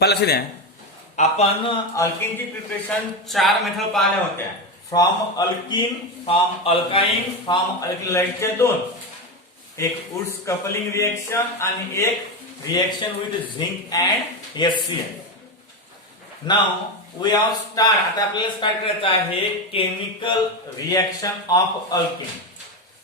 पण लक्ष द्या, आपण अल्केनची प्रिपरेशन 4 मेथड पाहिल्या होत्या. From alkene, from alkyne, from अल्किलाइटचे 2, एक वुड्स कपलिंग रिएक्शन आणि एक reaction with zinc and HCl. Now we have start. आता आपल्याला स्टार्ट करायचं आहे केमिकल रिएक्शन ऑफ अल्केन.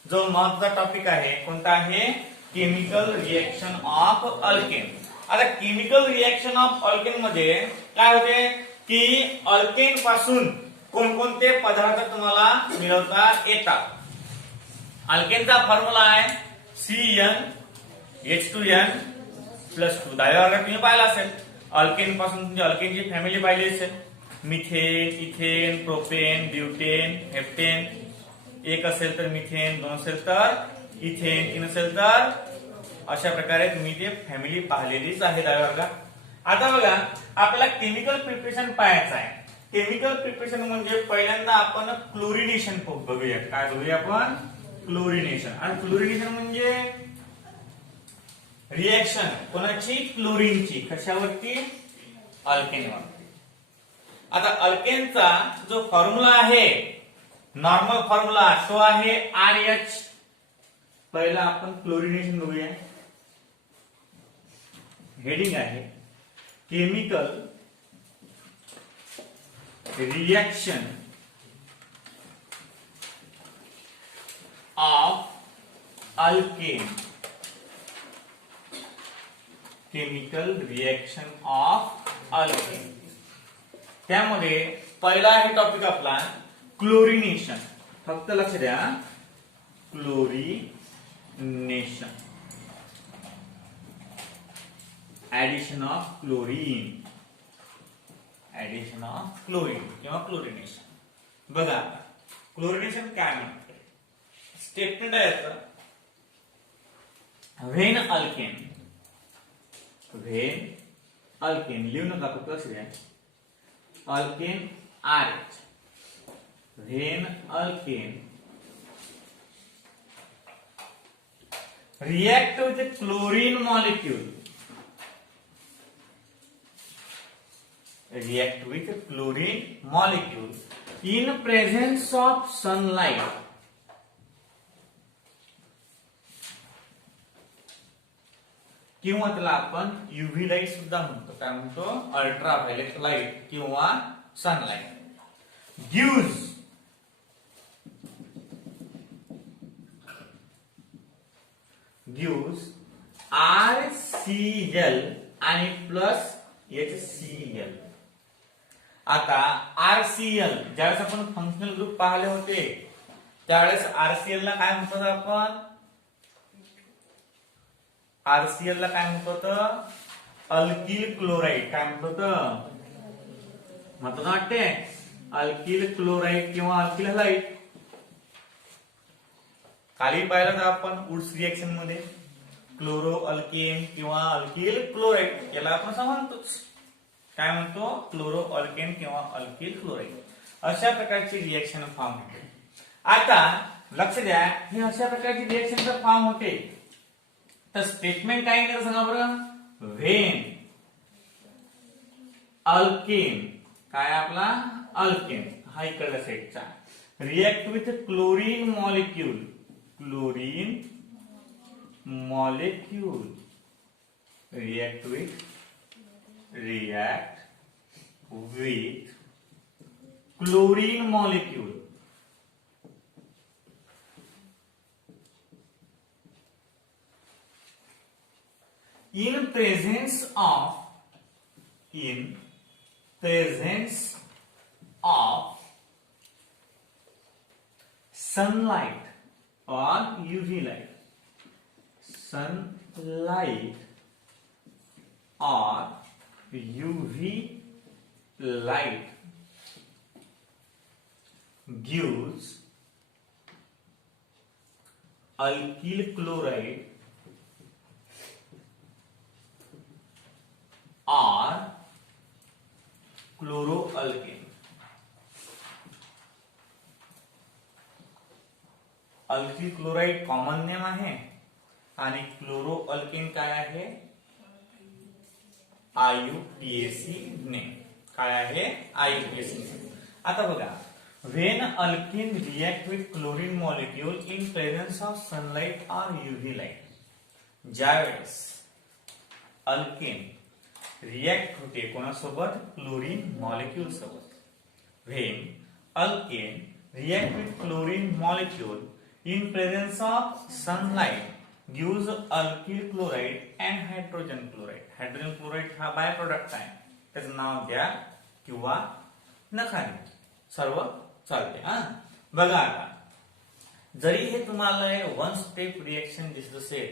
जो महत्त्वाचा टॉपिक आहे कोणता आहे? Chemical reaction of alkane. आता केमिकल रिएक्शन ऑफ अल्केन मध्ये काय होते की अल्केन पासून कोणकोणते पदार्थ तुम्हाला मिळवता येतात. अल्केनचा फॉर्म्युला आहे CnH2n+2. डाव्या वर्गात तुम्ही पाहिला असेल. अल्केन पासून तुमची अल्केनची फॅमिली पाहिली असेल. Methane, ethane, propane, butane, heptane. एक असेल तर मिथेन, 2 असेल तर इथेन, 3 असेल तर अशा प्रकारे तुम्ही ते फॅमिली पाहिलेलीच आहे डाव्या वर्गात. आता बघा, आपल्याला केमिकल प्रिपरेशन पाहायचं आहे. केमिकल प्रिपरेशन म्हणजे पहिल्यांदा आपण क्लोरिनेशन बघूया. काय बघूया आपण? क्लोरिनेशन. आणि क्लोरिनेशन म्हणजे रिएक्शन कोणाची? क्लोरीनची. कशावरती? अल्केनवरती. आता अल्केनचा जो फॉर्म्युला आहे, नॉर्मल फॉर्म्युला, तो आहे RH. पहिला आपण क्लोरिनेशन बघूया. हेडिंग आहे chemical reaction of alkane. Chemical reaction of alkane. त्यामध्ये पहिला आहे टॉपिक आपला क्लोरिनेशन. फक्त लक्ष द्या, chlorination, addition of chlorine, addition of chlorine किंवा क्लोरिनेशन. बघा क्लोरिनेशन काय म्हणते. स्टेटमेंट आहे याचं, व्हेन अल्केन, व्हेन अल्केन लिहू नका, फक्त लक्ष द्या. Alkane RH, when alkane react with the chlorine molecule, react with the chlorine molecule in presence of sunlight, किंवा त्याला आपण UV लाईट सुद्धा म्हणतो. काय म्हणतो? अल्ट्राव्हायोलेट लाईट किंवा सनलाइट. gives RCl आणि प्लस HCl. आता RCl ज्यावेळेस आपण फंक्शनल ग्रुप पाहिले होते त्यावेळेस RCl ला काय म्हणतो आपण? RCl ला काय म्हणतो? Alkyl chloride. काय म्हणतो? म्हणतो ना वाटते अल्किल क्लोराइड किंवा अल्किल हलाइड. खाली पाहिलं तर आपण वुड्स रिएक्शन मध्ये क्लोरो अल्केन किंवा अल्किल क्लोराइड याला आपण म्हणतोच. काय म्हणतो? क्लोरो अल्केन किंवा अल्किल क्लोराइड. अशा प्रकारची रिएक्शन फॉर्म होते. आता लक्ष द्या, ही अशा प्रकारची रिएक्शन फॉर्म होते तर स्टेटमेंट काय करायचं सांगा बरं. व्हेन अल्केन, काय आपला अल्केन हा इकडल्या साईडचा, react with chlorine molecule, chlorine molecule, react with chlorine molecule in presence of sunlight or UV light, sunlight or UV light gives alkyl chloride or chloroalkane. Alkyl chloride common name आहे आणि chloro alkane काय आहे? IUPAC name. काय आहे? IUPAC name. आता बघा, when alkene react with chlorine molecule in presence of sunlight or UV light, ज्यावेळेस alkane react होते कोणासोबत? क्लोरीन मॉलिक्यूल सोबत. when alkane react with chlorine molecule in presence of sunlight gives alkyl chloride and hydrogen chloride. Hydrogen chloride हा by product आहे, त्याचं नाव द्या किंवा नका द्या, सर्व चालते. बघा आता, जरी हे तुम्हाला वन स्टेप रिएक्शन दिसत असेल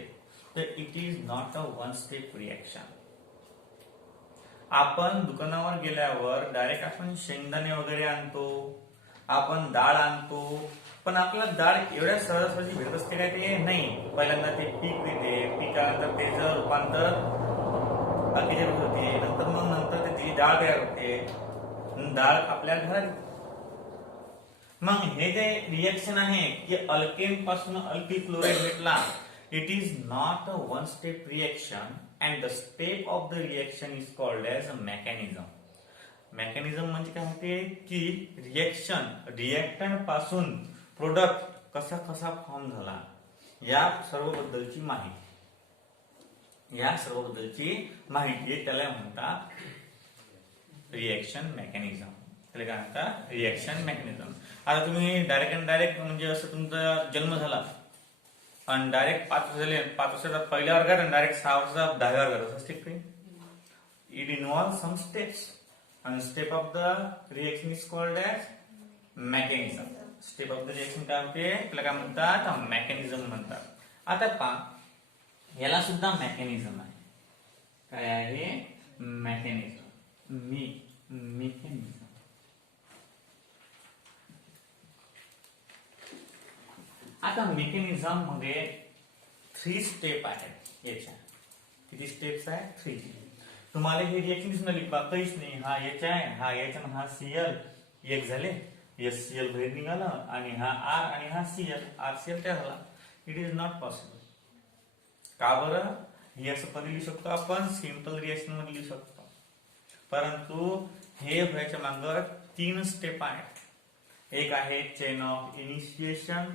तर it is not a one step reaction. आपण दुकानावर गेल्यावर डायरेक्ट आपण शेंगदाणे वगैरे आणतो, आपण डाळ आणतो, पण आपल्याला डाळ एवढ्या सहजासहजी भेटत असते काय? ते नाही. पहिल्यांदा ते पीक देते, पिकानंतर त्याचं रूपांतर बाकीच्या होते, नंतर त्याची डाळ तयार होते, डाळ आपल्या घरात. मग हे जे रिएक्शन आहे की अल्केन पासून अल्किल क्लोराईड भेटला, it is not a one step reaction and the step of the reaction is called as a mechanism. Mechanism म्हणजे काय होते की रिएक्शन, रिएक्टंट पासून प्रोडक्ट कसा कसा फॉर्म झाला या सर्व बद्दलची माहिती त्याला म्हणतात रिएक्शन मेकॅनिझम. त्याला काय म्हणतात? Reaction mechanism. आता तुम्ही डायरेक्ट म्हणजे असं तुमचा जन्म झाला आणि डायरेक्ट 5 वर्ष झाले, 5 वर्षाचा पहिल्या वर्गात आणि डायरेक्ट 6 वर्षाचा 10व्या वर्गात असते काही. It involve some steps and step of the reaction is called as mechanism. Step of the reaction काय होते? त्याला काय म्हणतात? मेकॅनिझम म्हणतात. आता पहा, याला सुद्धा मेकॅनिझम आहे. काय आहे? मेकॅनिझम. मेकॅनिझम. आता मेकॅनिझम मध्ये 3 स्टेप आहेत. याच्या किती स्टेप्स आहेत? 3. तुम्हाला हे रिएक्शन दिसून आली का? काहीच नाही. हा एच आहे, हा एच आणि हा Cl एक झाले, SCl बाहेर निघाला, आणि हा R आणि हा Cl, RCl तयार झाला. It is not possible. का बरं? हे असं पण लिहू शकतो आपण, सिंपल रिएक्शन मध्ये लिहू शकतो, परंतु हे व्हायच्या मागे 3 स्टेप आहेत. एक आहे चेन ऑफ इनिशिएशन,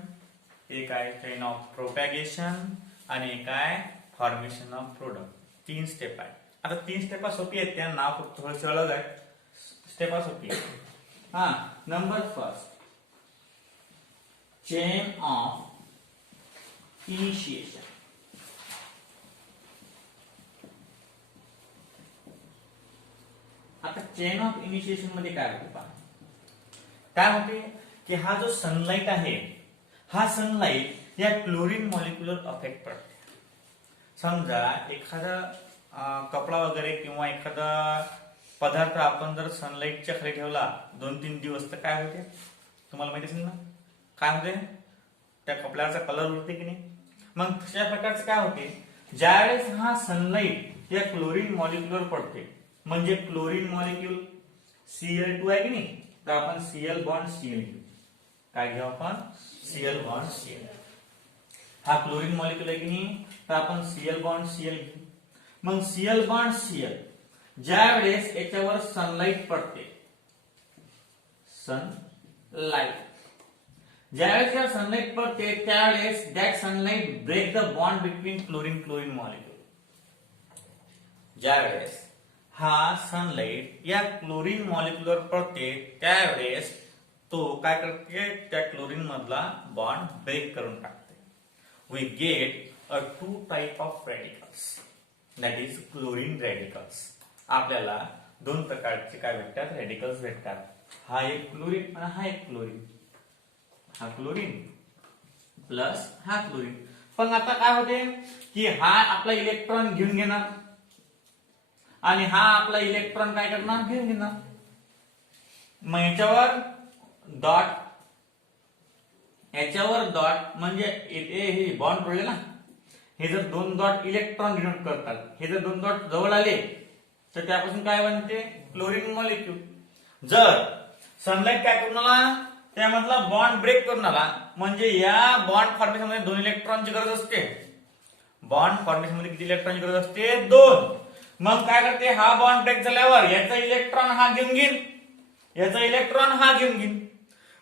एक आहे चेन ऑफ प्रोपॅगेशन, आणि एक आहे फॉर्मेशन ऑफ प्रोडक्ट. 3 स्टेप आहेत. आता 3 स्टेपा सोपी आहेत, त्या नाव फक्त थोडंसं अलग आहे. स्टेपा सोपी आहेत. Number first, chain of initiation. आता चेन ऑफ इनिशिएशन मध्ये काय होते पहा. काय होते की हा जो सनलाइट आहे, हा सनलाइट या क्लोरीन मॉलिक्युलर अफेक्ट पडते. समजा एखादा कपडा वगैरे किंवा एखादा पदार्थ आपण जर सनलाइटच्या खाली ठेवला 2-3 दिवस, तर काय होते तुम्हाला माहिती असेल ना? काय होते? त्या कपड्याचा कलर उडते की नाही? मग तशा प्रकारचं काय होते, ज्यावेळेस हा सनलाइट या क्लोरीन मॉलिक्युलर पडते, म्हणजे क्लोरीन मॉलिक्यूल Cl2 आहे की नाही, तर आपण Cl बॉन्ड Cl घेऊ. काय घेऊ आपण? Cl bond Cl. हा क्लोरीन मॉलिक्यूल आहे की नाही, तर आपण Cl बॉन्ड Cl घेऊ. मग Cl बॉन्ड Cl ज्यावेळेस याच्यावर सनलाइट पडते, सनलाइट ज्यावेळेस सनलाइट पडते, त्यावेळेस that sunlight break the bond between chlorine molecule. ज्यावेळेस हा सनलाइट या क्लोरीन मॉलिक्युलर पडते, त्यावेळेस तो काय करते, त्या क्लोरीन मधला बॉन्ड ब्रेक करून टाकते. We get a 2 type of radicals, that is chlorine radicals. आपल्याला 2 प्रकारचे काय भेटतात? रॅडिकल्स भेटतात. हा एक क्लोरीन आणि हा एक क्लोरीन. हा क्लोरीन प्लस हा क्लोरीन. पण आता काय होते की हा आपला इलेक्ट्रॉन घेऊन घेणार आणि हा आपला इलेक्ट्रॉन काय करणार? घेऊन घेणार. मग याच्यावर डॉट म्हणजे हे बॉन्ड पडले ना, हे जर 2 डॉट इलेक्ट्रॉन डिनोट करतात, हे जर 2 डॉट जवळ आले तर त्यापासून काय बनते? Chlorine molecule. जर सनलाइट काय करून आला, त्यामधला बॉन्ड ब्रेक करून आला, म्हणजे या बॉन्ड फॉर्मेशन मध्ये 2 इलेक्ट्रॉनची गरज असते. बॉन्ड फॉर्मेशन मध्ये किती इलेक्ट्रॉनची गरज असते? 2. मग काय करते, हा बॉन्ड ब्रेक झाल्यावर याचा इलेक्ट्रॉन हा घेऊन घेईन, याचा इलेक्ट्रॉन हा घेऊन घेईन.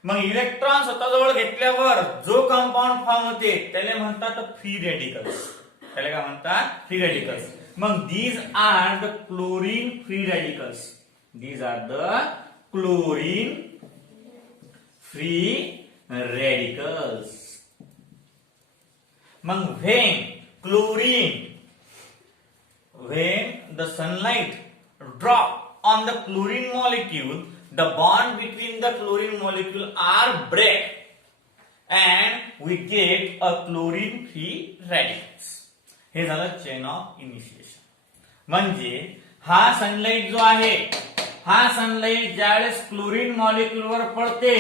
मग इलेक्ट्रॉन स्वतःजवळ घेतल्यावर जो कंपाऊंड फॉर्म होते त्याला म्हणतात फ्री रेडिकल्स. त्याला काय म्हणतात, फ्री रेडिकल्स. मग these are the chlorine free radicals. These are the chlorine free radicals. मग when the sunlight drop on the chlorine molecule, the bond between the chlorine molecule are break and we get a chlorine free radicals. हे झालं chain of initiation. म्हणजे हा sunlight जो आहे, हा sunlight ज्यावेळेस chlorine molecule वर पडते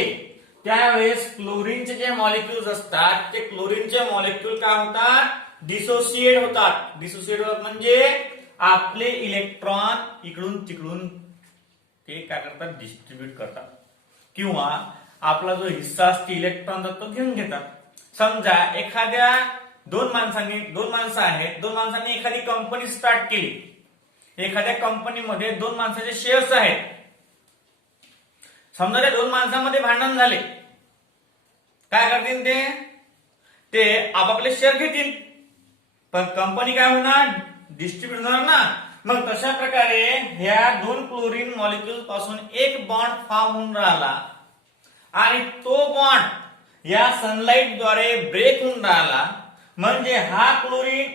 त्यावेळेस क्लोरीनचे जे मॉलिक्यूल्स असतात ते क्लोरीनचे मॉलिक्यूल काय होतात, डिसोसिएट होतात. डिसोसिएट होतात म्हणजे आपले इलेक्ट्रॉन इकडून तिकडून ते काय करतात, डिस्ट्रीब्यूट करतात किंवा आपला जो हिस्सा असतो इलेक्ट्रॉनचा तो घेऊन घेतात. समजा एखाद्या दोन माणसं आहेत, दोन माणसांनी एखादी कंपनी स्टार्ट केली. एखाद्या कंपनीमध्ये दोन माणसाचे शेअर्स आहेत. समजा त्या दोन माणसांमध्ये भांडण झाले, काय करतील ते आपापले शेअर घेतील, पण कंपनी काय होणार, डिस्ट्रीब्यूट होणार ना. मग तशा प्रकारे ह्या दोन क्लोरीन मॉलिक्यूल पासून एक बॉन्ड फॉर्म होऊन राहिला आणि तो बॉन्ड या सनलाइट द्वारे ब्रेक होऊन राहिला. म्हणजे हा क्लोरीन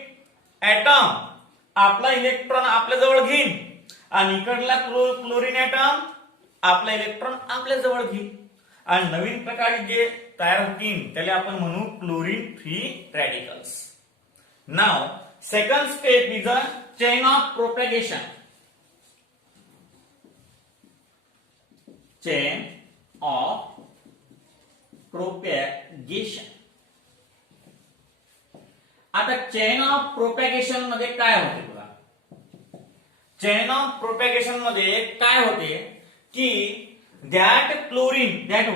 ऍटम आपला इलेक्ट्रॉन आपल्या जवळ घेईन आणि इकडला क्लोरीन ऍटम आपला इलेक्ट्रॉन आपल्या जवळ घेईन आणि नवीन प्रकारे जे तयार होतील त्याला आपण म्हणू chlorine free radicals. Now second step is a chain of propagation. Chain of propagation. आता चेन ऑफ प्रोपॅगेशन मध्ये काय होते बघा. चेन ऑफ प्रोपॅगेशन मध्ये काय होते की that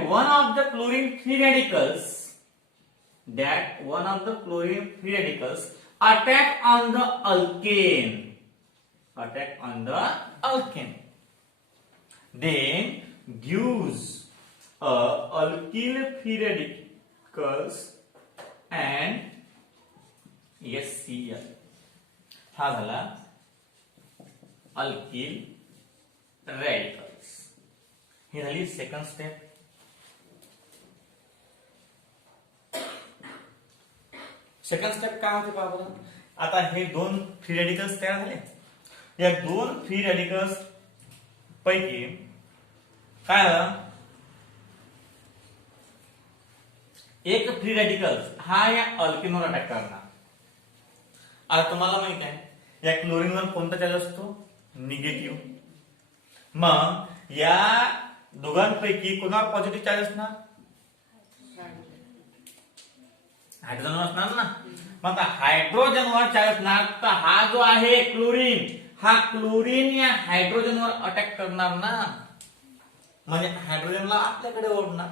one of the chlorine free radicals attack on the alkane, then gives a alkyl free radicals and HCl. हा झाला alkyl radicals. ही झाली सेकंड स्टेप. सेकंड स्टेप काय होते पहा बरं. आता हे दोन फ्री रॅडिकल्स तयार झाले. या दोन फ्री रॅडिकल्स पैकी काय झालं, एक फ्री रॅडिकल्स हा या अल्केनवर अटॅक करणार. आता तुम्हाला माहित आहे या क्लोरीनवर कोणता चार्ज असतो, निगेटिव्ह. मग या दोघांपैकी कोणावर पॉझिटिव्ह चार्ज असणार, हायड्रोजन असणार ना. मग हायड्रोजनवर चार्ज असणार तर हा जो आहे क्लोरीन, हा क्लोरीन या हायड्रोजनवर अटॅक करणार ना. म्हणजे हायड्रोजनला आपल्याकडे ओढणार.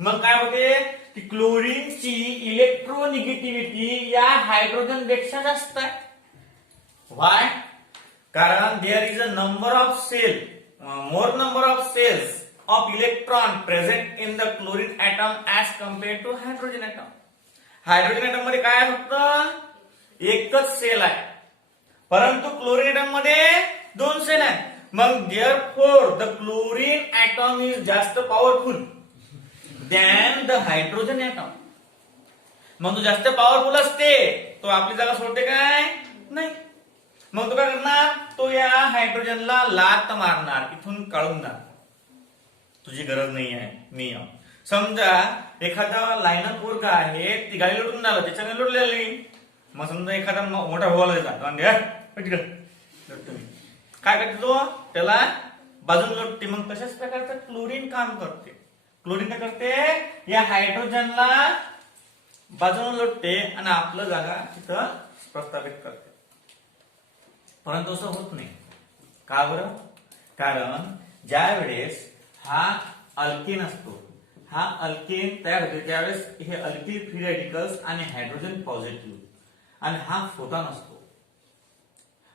मग काय होते की क्लोरीनची इलेक्ट्रोनिगेटिव्हिटी या हायड्रोजन पेक्षा जास्त आहे. व्हाय, कारण there is a more number of shells of electron present in the chlorine atom as compared to hydrogen atom. Hydrogen atom मध्ये काय फक्त एकच सेल आहे, परंतु क्लोरीन एटम मध्ये दोन सेल आहेत. मग therefore the chlorine atom is जास्त powerful than the hydrogen atom. मग तो जास्त पॉवरफुल असते, तो आपली जागा सोडते काय नाही. मग तो काय करणार, तो या हायड्रोजनला लात मारणार, इथून काढून ना, तुझी गरज नाही आहे, मी आहो. समजा एखादा लाईनअप पोरगा आहे, ती गाडी लुटून आला, त्याच्याने लुटलेली. मग समजा एखादा मोठा भावाला काय करते, तो त्याला बाजून लुटते. मग तशाच प्रकारचं क्लोरीन काम करते. क्लोरीन काय करते, या हायड्रोजनला बाजून लुटते आणि आपलं जागा तिथं प्रस्थापित करते. परंतु असं होत नाही. का बरं, कारण ज्या वेळेस हा अल्केन असतो, हा अल्केन तयार होते त्यावेळेस हे अल्किल फ्री रॅडिकल्स आणि हायड्रोजन पॉझिटिव्ह आणि हा फोटॉन असतो.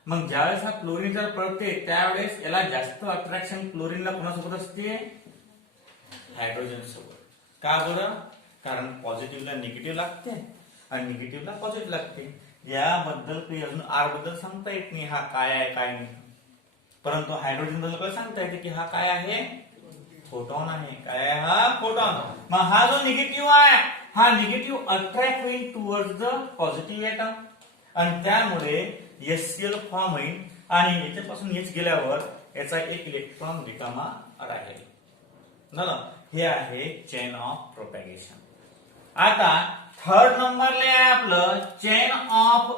मग ज्यावेळेस हा क्लोरीन जर पडते त्यावेळेस याला जास्त अट्रॅक्शन क्लोरीनला कोणासोबत असते, हायड्रोजन सोबत. का बरं? कारण पॉझिटिव्हला निगेटिव्ह लागते आणि निगेटिव्हला पॉझिटिव्ह लागते. याबद्दल काही अजून आर बद्दल सांगता येत नाही हा काय आहे काय नाही, परंतु हायड्रोजन बद्दल काय सांगता येते की हा काय आहे, फोटॉन आहे. काय आहे हा, फोटॉन. मग हा जो निगेटिव्ह आहे हा निगेटिव्ह अट्रॅक्ट होईल टुवर्ड्स द पॉझिटिव्ह एटम आणि त्यामुळे HCl फॉर्म होईल आणि याच्यापासून H गेल्यावर याचा एक इलेक्ट्रॉन रिकामा राहील ना. हे आहे चेन ऑफ प्रोपॅगेशन. आता थर्ड नंबरला आहे आपलं chain of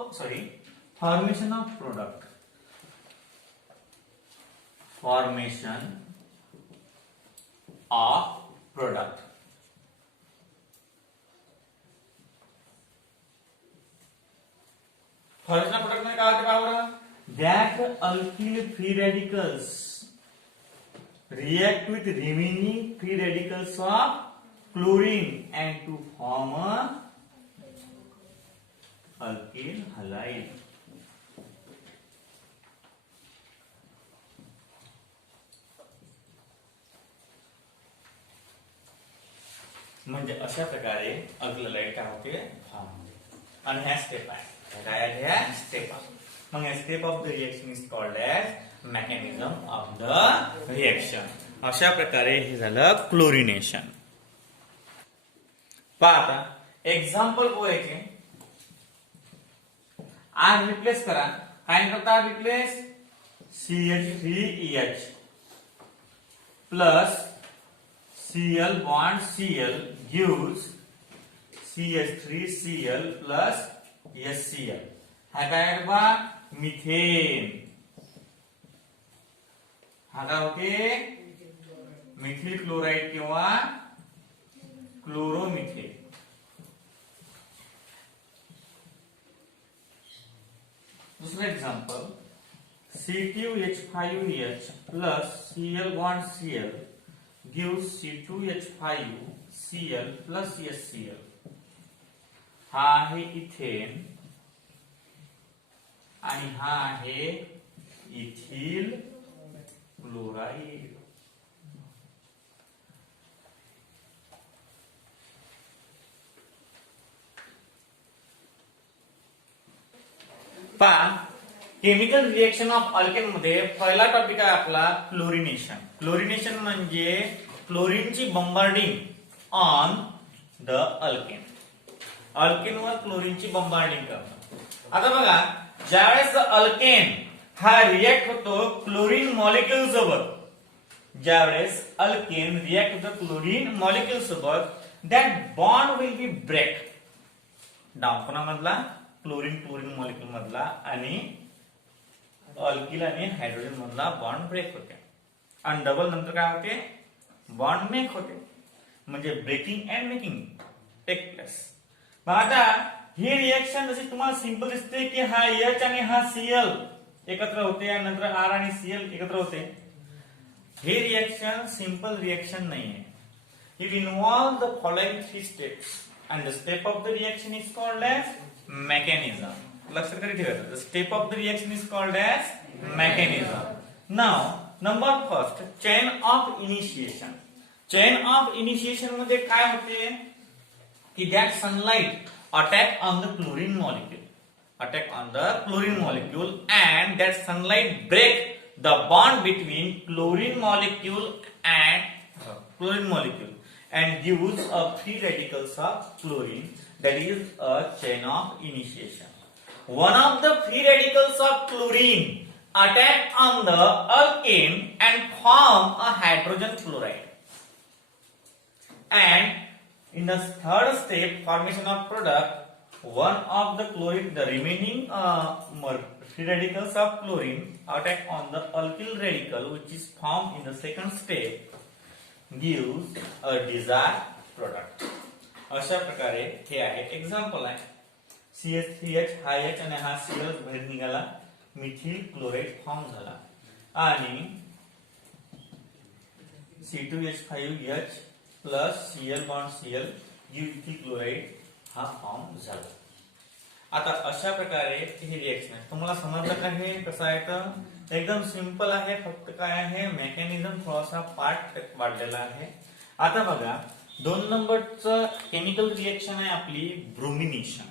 formation of product. Formation of product. Formation of product मध्ये काय होते पहा, that alkyl free radicals react with remaining free radicals of chlorine and to form a alkyl halide. म्हणजे अशा प्रकारे अल्किल हलाइड काय होते, फॉर्म होते. आणि ह्या स्टेप आहे, काय आहे ह्या स्टेप आहे. मग ह्या step of the reaction is called as mechanism of the reaction. अशा प्रकारे हे झालं क्लोरिनेशन. पहा आता एक्झाम्पल गोळ्याचे आज रिप्लेस करा. काय करता replace, CH3EH plus Cl bond Cl gives CH3Cl plus HCl. हा काय बा, मिथेन. हा काय होते, मिथिल क्लोराइड किंवा क्लोरोमिथेन. दुसरं example, C2H5H plus Cl bond Cl gives C2H5Cl plus HCl. हा आहे इथेन आणि हा आहे इथिल क्लोराइड. पहा केमिकल रिएक्शन ऑफ अल्केन मध्ये पहिला टॉपिक आहे आपला क्लोरिनेशन. क्लोरिनेशन म्हणजे क्लोरीनची बंबार्डिंग ऑन द अल्केन. अल्केनवर क्लोरीनची बंबार्डिंग करणं. आता बघा ज्यावेळेस अल्केन हा रिएक्ट होतो क्लोरीन मॉलिक्यूल सोबत, ज्यावेळेस अल्केन रिएक्ट होतो क्लोरीन मॉलिक्यूल सोबत, that bond will be break down. कोणामधला, क्लोरीन क्लोरीन मॉलिक्यूल मधला आणि अल्किल आणि हायड्रोजन मधला बॉन्ड ब्रेक होते आणि डबल नंतर काय होते, बॉन्ड मेक होते. म्हणजे breaking and making take place. मग आता ही रिएक्शन जशी तुम्हाला सिंपल दिसते की हा H आणि हा Cl एकत्र होते आणि नंतर R आणि Cl एकत्र होते. हे रिएक्शन सिंपल रिएक्शन नाहीये. It involve the following 3 steps and the step of the reaction is called as mechanism. लक्षात करी ठेवायचं. The step of the reaction is called as mechanism. Now, number first, chain of initiation. Chain of initiation मध्ये काय होते की that sunlight attack on the chlorine molecule. Attack on the chlorine molecule and that sunlight break the bond between chlorine molecule and gives a free radicals of chlorine. That is a chain of initiation. One of the free radicals of chlorine attack on the alkane and form a hydrogen fluoride. And in the third step, formation of product, one of the chlorine, the remaining free radicals of chlorine attack on the alkyl radical, which is formed in the second step, gives a desired product. अशा प्रकारे हे आहे example आहे. CH3H हा H आणि हा Cl बाहेर निघाला, मिथिल क्लोराइड फॉर्म झाला आणि C2H5H plus Cl bond Cl give ethyl chloride हा फॉर्म झाला. आता अशा प्रकारे हे रिएक्शन आहे. तुम्हाला समजलं का हे कसं आहे? तर एकदम सिंपल आहे. फक्त काय आहे, मेकॅनिझम थोडासा पार्ट वाढलेला आहे. आता बघा 2 नंबरचं केमिकल रिएक्शन आहे आपली ब्रोमिनेशन.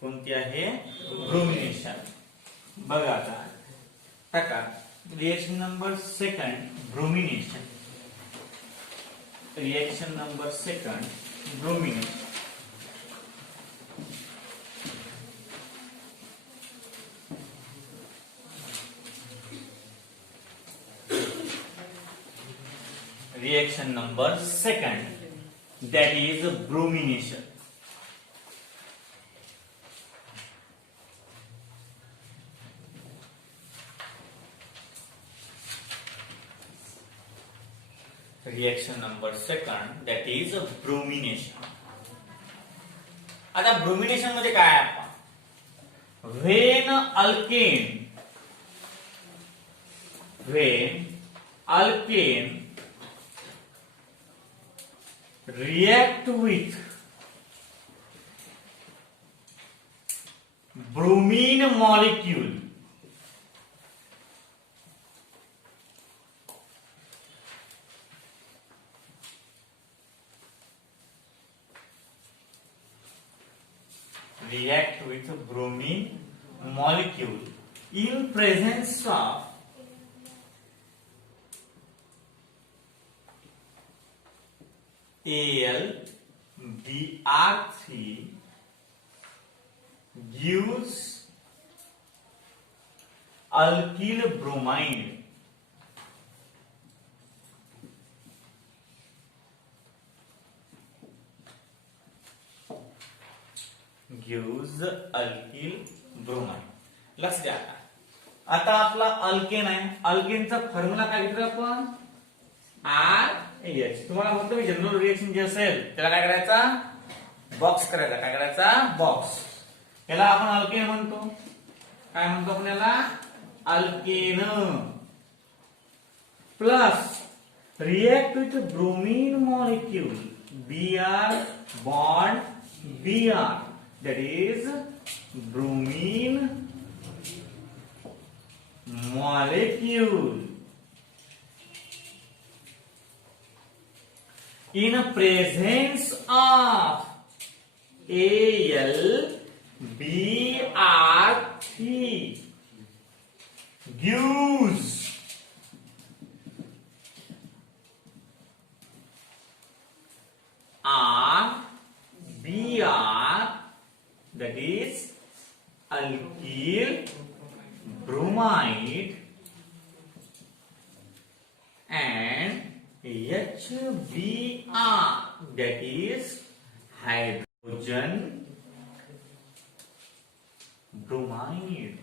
कोणती आहे? ब्रोमिनेशन. बघा आता टाका reaction number 2 bromination. Reaction number 2 bromination. Reaction number 2, that is bromination. Reaction number 2, that is bromination. आता ब्रोमिनेशन मध्ये काय आहे? आपण when alkane react with bromine molecule, react with bromine molecule in presence of AlBr3 gives alkyl bromide. Gives alkyl bromide. लक्ष द्या. आता आपला alkane आहे. अल्केनचा फॉर्म्युला काय घेतला आपण? RH. तुम्हाला म्हणतो मी जनरल रिएक्शन जे असेल त्याला काय करायचा? बॉक्स करायचा. काय करायचा? बॉक्स. याला आपण अल्केन म्हणतो. काय म्हणतो आपण याला? Alkane. Plus react with bromine molecule Br bond Br, that is bromine molecule in presence of AlBr3 gives RBr, that is alkyl bromide, and HBr, that is hydrogen bromide.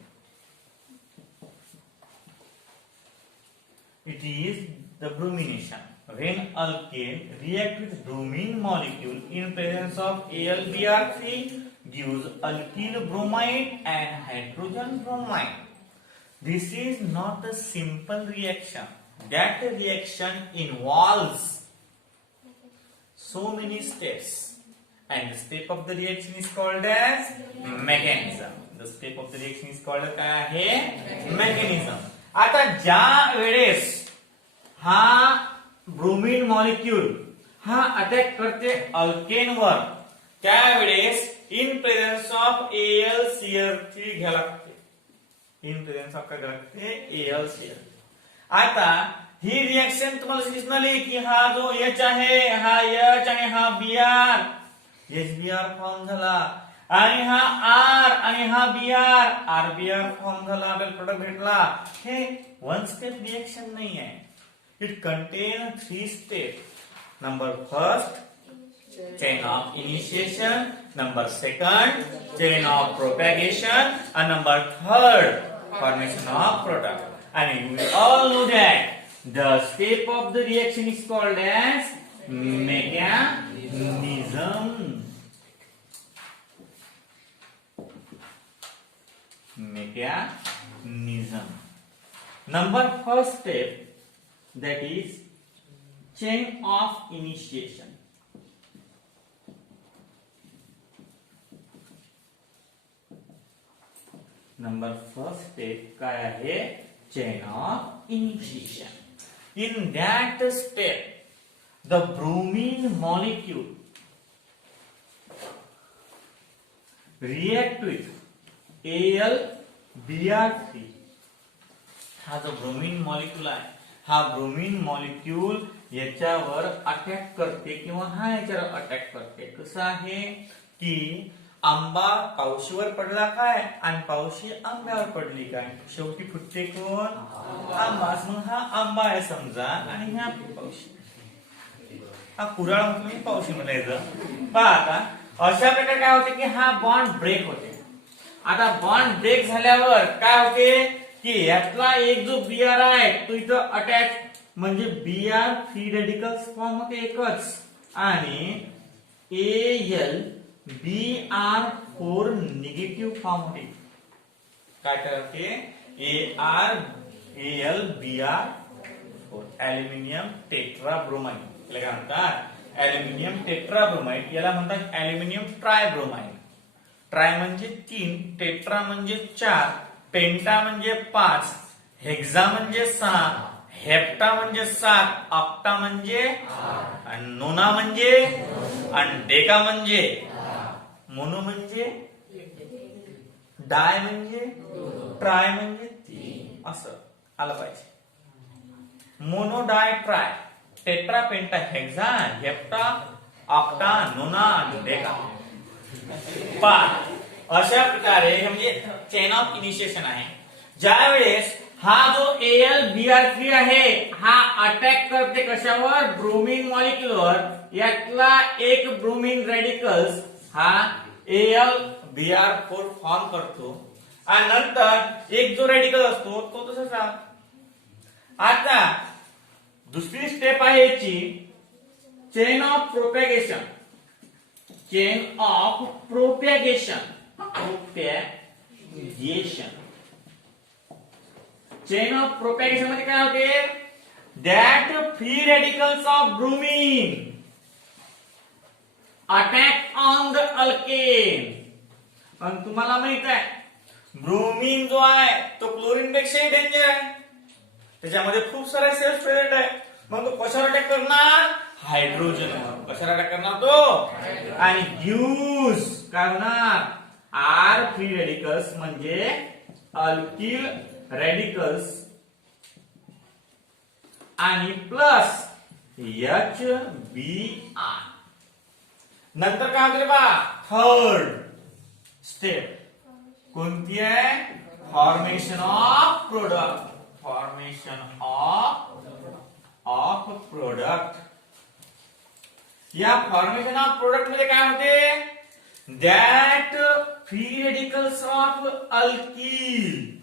It is the bromination. When alkane react with bromine molecule in presence of AlBr3 gives alkyl bromide and hydrogen bromide. This is not a simple reaction. That reaction involves so many steps, and the step of the reaction is called as mechanism. The step of the reaction is called काय आहे? mechanism. आता ज्या वेळेस हा bromine molecule हा attack करते alkane वर, त्यावेळेस इन प्रेझेन्स ऑफ AlCl3 घ्यायला लागते. इन प्रेझेन्स ऑफ काय लागते? AlCl. आता ही रिएक्शन तुम्हाला दिसणारी की हा जो H आहे, हा H आणि हा Br, HBr फॉर्म झाला, आणि हा R आणि हा Br, RBr फॉर्म झाला, आपल्याला प्रोडक्ट भेटला. हे वन स्टेप रिएक्शन नाही आहे. It contains 3 steps. Number first, chain of initiation. Number second, chain of propagation. And number third, formation of product. And we all know that the step of the reaction is called as mechanism. Mechanism. Number first step, that is chain of initiation. Number first step काय आहे? Chain of initiation. In that step the bromine molecule react with AlBr3. हा जो bromine molecule आहे, हा bromine molecule याच्यावर attack करते किंवा हा याच्यावर अटॅक करते. कसं आहे की आंबा पावशीवर पडला काय आणि पावशी आंब्यावर पडली काय, शेवटी फुटते कोण? आंबा. मग हा आंबा आहे समजा आणि ह्या पावशी, हा कुऱ्हाड म्हणून पावशी म्हणायचं. पहा आता अशा प्रकारे काय होते की हा बॉन्ड ब्रेक होते. आता बॉन्ड ब्रेक झाल्यावर काय होते की यातला एक जो Br आहे तो इथं अटॅच, म्हणजे Br फ्री रेडिकल्स फॉर्म होते एकच, आणि AlBr4 निगेटिव्ह फॉर्म होते. काय करते? AlBr4 aluminium टेट्राब्रोमाइड. याला काय म्हणतात? अल्युमिनियम टेट्राब्रोमाइड. याला म्हणतात अल्युमिनियम ट्रायब्रोमाइड. ट्राय म्हणजे 3, टेट्रा म्हणजे 4, पेंटा म्हणजे 5, हेक्सा म्हणजे 6, हेप्टा म्हणजे 7, ऑक्टा म्हणजे 8, आणि नोना म्हणजे, आणि डेका म्हणजे, मोनो म्हणजे, डाय म्हणजे, ट्राय म्हणजे 3, असं आलं पाहिजे. मोनो, डाय, ट्राय, टेट्रा, पेंटा, हेक्सा, हेप्टा, ऑक्टा, नोना आणि डेका. अशा प्रकारे म्हणजे चेन ऑफ इनिशिएशन आहे. ज्या वेळेस हा जो AlBr3 आहे हा अटॅक करते कशावर? ब्रोमीन मॉलिक्यूलवर. यातला एक ब्रोमीन रेडिकल्स हा AlBr4 फॉर्म करतो आणि नंतर एक जो रेडिकल असतो तो तसाच राहतो. आता दुसरी स्टेप आहे याची chain of propagation. Chain of propagation. Chain of propagation मध्ये काय होते? That free radicals of bromine attack on the alkane. पण तुम्हाला माहित आहे ब्रोमीन जो आहे तो क्लोरीन पेक्षाही डेंजर आहे. त्याच्यामध्ये खूप सारे सेल्स प्रेझेंट आहे. मग तो कशावर अटॅक करणार? हायड्रोजनवर. कशावर अटॅक करणार तो? आणि गिव्स काय होणार? आर फ्री रेडिकल्स म्हणजे अल्किल रेडिकल्स आणि प्लस HBr. नंतर काय होते बा? थर्ड स्टेप कोणती आहे? Formation of product. Formation of product. या फॉर्मेशन ऑफ प्रोडक्ट मध्ये काय होते? That free radicals of alkyl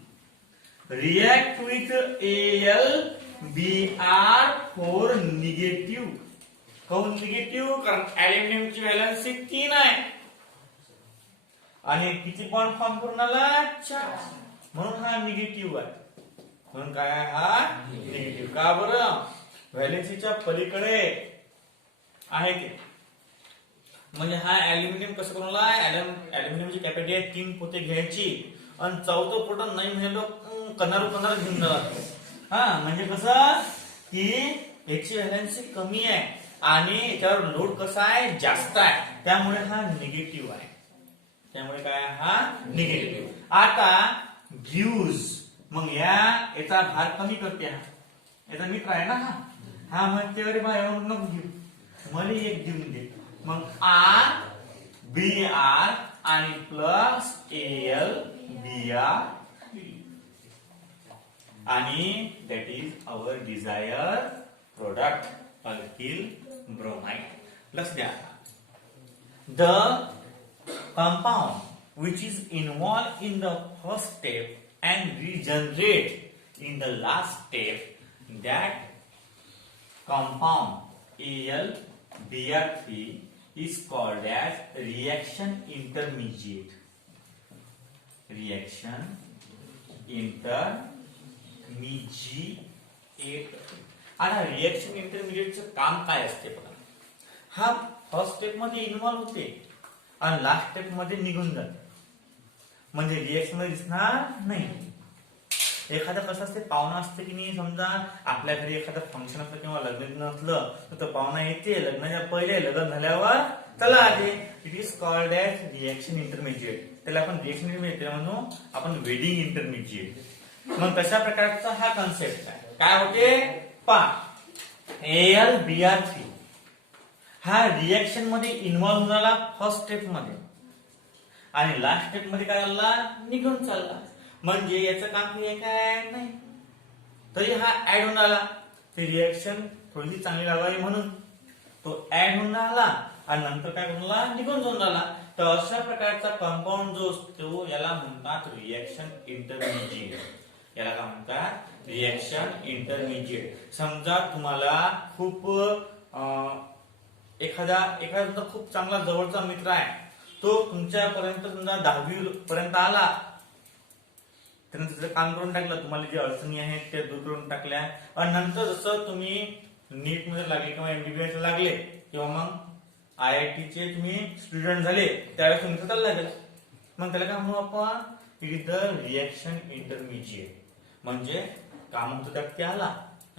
react with AlBr4 negative. काऊन निगेटिव्ह? कारण अल्युमिनियमची व्हॅलन्सी 3 आहे आणि किती बॉन्ड फॉर्म करून आला? 4. म्हणून हा निगेटिव्ह आहे. म्हणून काय आहे हा? निगेटिव्ह. का बरं? व्हॅलन्सीच्या पलीकडे आहे ते. म्हणजे हा अल्युमिनियम कसं करून आलाय? अल्युमिनियमची कॅपॅसिटी आहे 3 पोते घ्यायची आणि चौथं पोतं नाही म्हणलं कनारू घेऊन जातो. हा म्हणजे कसं की याची व्हॅलन्सी कमी आहे आणि याच्यावर लोड कसा आहे? जास्त आहे. त्यामुळे हा निगेटिव्ह आहे. त्यामुळे काय? हा निगेटिव्ह. आता गिव्स मग याचा भार कमी करते. याचा मित्र आहे ना हा म्हणते अरे बा एवढं नको घेऊ, मला एक घेऊन दे. मग RBr आणि प्लस AlBr आणि that is our desired product alkyl bromide. लक्ष द्या. The compound which is involved in the first step and regenerate in the last step, that compound AlBr3 is called as reaction intermediate. Reaction intermediate. आता reaction इंटरमिडिएटचं काम काय असते बघा. हा first step मध्ये involve होते आणि लास्ट स्टेप मध्ये निघून जाते. म्हणजे रिएक्शन मध्ये दिसणार नाही. एखादं कसं असते, पाहुणा असते की नाही, समजा आपल्या घरी एखादं फंक्शन असलं किंवा लग्न नसलं तर तो पाहुणा येते लग्नाच्या पहिले, लग्न झाल्यावर चला आले. It is called as reaction intermediate. त्याला आपण रिएक्शन इंटरमिजिएट म्हणून आपण वेडिंग इंटरमिजिएट. मग तशा प्रकारचा हा कन्सेप्ट आहे. काय होते पा AlBr3 हा रिएक्शन मध्ये इन्व्हॉल्व झाला फर्स्ट स्टेप मध्ये आणि लास्ट स्टेप मध्ये काय झाला, निघून चालला. म्हणजे याचं काम हे काय नाही, तरी हा ऍड होऊन आला. ते रिएक्शन थोडीशी चांगली लागावी म्हणून तो ऍड होऊन आला आणि नंतर काय करून निघून जाऊन आला. तर अशा प्रकारचा कंपाऊंड जो असतो याला म्हणतात रिएक्शन इंटरमिजिएट. याला काय म्हणतात, रिएक्शन इंटरमिजिएट. समजा तुम्हाला खूप एखादा खूप चांगला जवळचा मित्र आहे, तो तुमच्यापर्यंत समजा 10वी पर्यंत आला, त्यानं त्याचं काम करून टाकलं, तुम्हाला जी अडचणी आहेत त्या दूर करून टाकल्या आणि नंतर जसं तुम्ही नीट मध्ये लागले किंवा MBBS लागले किंवा मग IIT चे तुम्ही स्टुडंट झाले, त्यावेळेस तुमचं चाललं लागेल. मग त्याला काय म्हणू आपण, it is the reaction intermediate. म्हणजे काम होतं त्यात ते आला,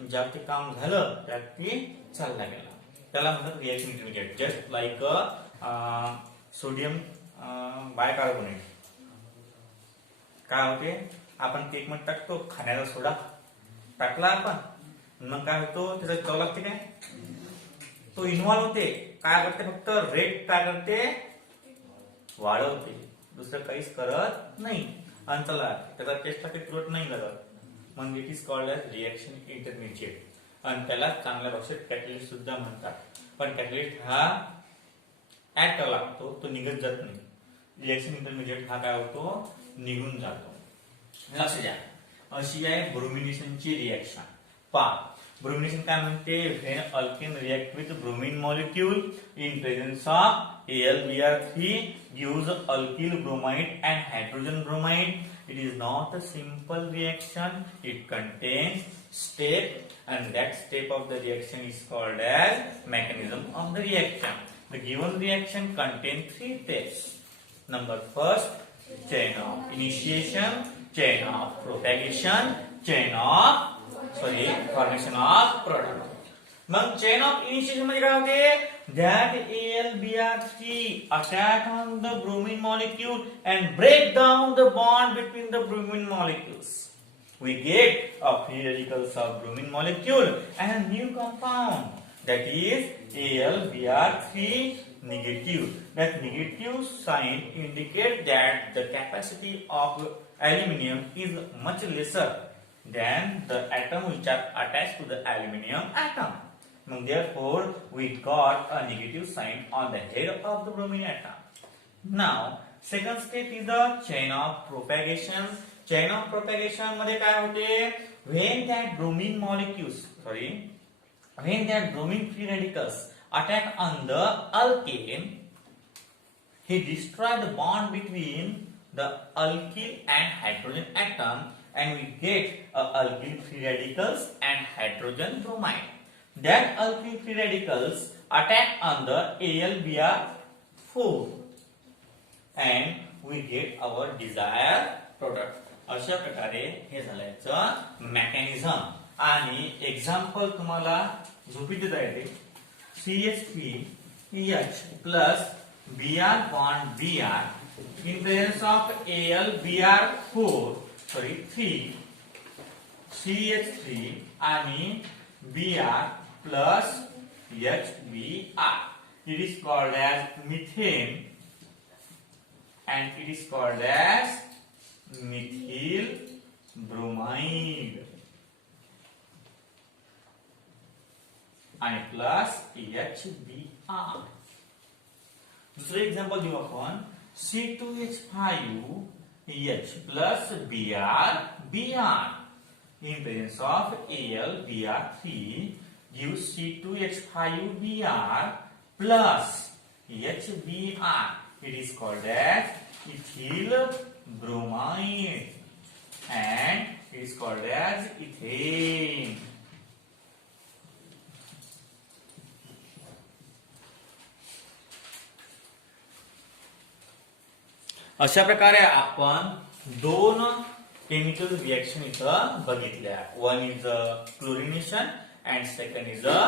ज्या ते काम झालं त्यात ते चालला गेला, त्याला म्हणतात reaction intermediate. Just like sodium bicarbonate. काय होते, आपण केक मध्ये टाकतो खाण्याचा सोडा टाकला आपण, मग काय होतो, त्याचा चव लागते काय, तो इन्व्हॉल्व होते. काय करते, फक्त रेट काय करते, वाढवते, दुसरं काहीच करत नाही. आणि चला त्याचा टेस्टला काही तुरट नाही लागत. मग it is called as reaction intermediate. आणि त्याला चांगल्या भाषेत कॅटलिस्ट सुद्धा म्हणतात. पण कॅटलिस्ट हा ऍड करावा लागतो, तो निघत जात नाही. रिएक्शन इंटरमिजिएट हा काय होतो, निघून जातो. लक्ष द्या. अशी आहे ब्रोमिनेशनची रिएक्शन. ब्रोमिनेशन काय म्हणते, when alkane react with bromine molecule in presence of AlBr3 gives alkyl bromide and hydrogen bromide. It is not a simple reaction. It contains step, and that step of the reaction is called as mechanism of the reaction. The given reaction contains 3 steps. Number first, chain of initiation, chain of propagation, formation of product. मग chain of initiation मध्ये काय होते, that AlBr3 attack on the bromine molecule and break down the bond between the bromine molecules. We get a free radicals of bromine molecule and a new compound, that is AlBr3 negative. That negative sign indicates that the capacity of aluminium is much lesser than the atom which are attached to the aluminium atom. Therefore, we got a negative sign on the head of the bromine atom. Now, second step is the chain of propagation. Chain of propagation मध्ये काय होते, when that bromine free radicals attack on the alkane, he destroys the bond between the alkyl and hydrogen atom, and we get alkyl free radicals and hydrogen bromide. That alkyl free radicals attack on the AlBr4 and we get our desired product. अशा प्रकारे हे झाल्याचं mechanism. आणि example तुम्हाला झोपी देता येते. CH3H plus Br bond Br in presence of AlBr4 3 CH3 आणि Br plus HBr. It is called as methane and it is called as methyl bromide and plus HBr. दुसरे एक्झाम्पल देऊ आपण. C2H5H plus Br in presence of AlBr3 gives C2H5Br plus HBr. It is called as ethyl bromide and it is called as ethane. अशा प्रकारे आपण दोन chemical reaction इथं बघितल्या. One is a chlorination and second is a